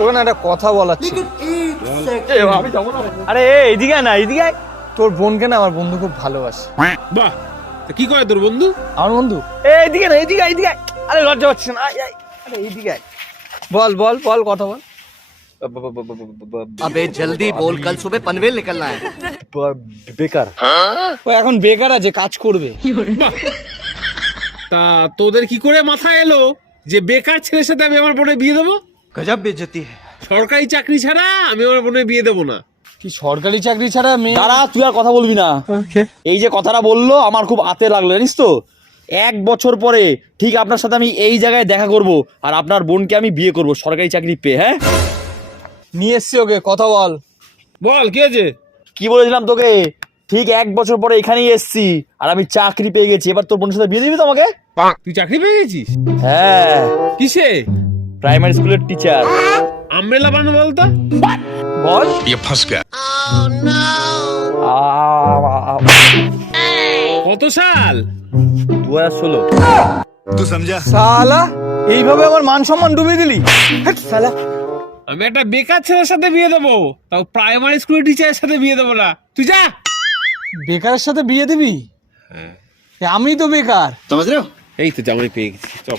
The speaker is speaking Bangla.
তোকে না একটা কথা বলার ছিল। আরে এইদিকে না, এইদিকে আয়। তোর বোনকে না আমার বন্ধু খুব ভালোবাসে। বাহ, তা কি করে তোর বন্ধু? আমার বন্ধু এইদিকে না, এইদিকে আয়, এইদিকে আয়। আরে লজ্জা পাচ্ছিস না, আয় আয়। আরে এইদিকে আয়। বল বল বল কথা বল। अबे जल्दी बोल, कल सुबह पनवेल निकलना है। বেকার। ও এখন বেকার আছে, কাজ করবে। বাহ, তা তোদের কি করে মাথায় এলো যে বেকার ছেলের সাথে আমি আমার বোনের বিয়ে দেবো? गजब बेइज्जती है। সরকারি চাকরি ছাড়া আমি আমার বোনের বিয়ে দেবো না। কি সরকারি চাকরি ছাড়া মেয়ে? দাঁড়া, তুই আর কথা বলবি না। এই যে কথাটা বললো আমার খুব আতে লাগলো, জানিস তো। 1 বছর পরে ঠিক আপনার সাথে আমি এই জায়গায় দেখা করব, আর আপনার বোনকে আমি বিয়ে করব সরকারি চাকরি পেয়ে। হ্যাঁ, নিয়ে এসছি ওকে, কথা বল। বল কি আছে? কি বলেছিলাম তোকে? ঠিক 1 বছর পরে এখানেই এসছি, আর আমি চাকরি পেয়ে গেছি। এবার তোর বোনের সাথে বিয়ে দিবি তো আমাকে? তুই চাকরি পেয়ে গেছিস? হ্যাঁ, কিসে? প্রাইমারি স্কুলের টিচার। আমব্রেলা বানানো বলতো। বল। কত সাল? 2016। শালা এইভাবে আমার মান সম্মান ডুবিয়ে দিলি। হেৎ শালা। আমি একটা বেকার ছেলের সাথে বিয়ে দেবো, তাও প্রাইমারি স্কুলের টিচারের সাথে বিয়ে দেবো না। তুই যা। বেকারের সাথে বিয়ে দিবি? আমি তো বেকার। समझ रहे हो? এই তো জামাই পেয়ে গেছি। চল।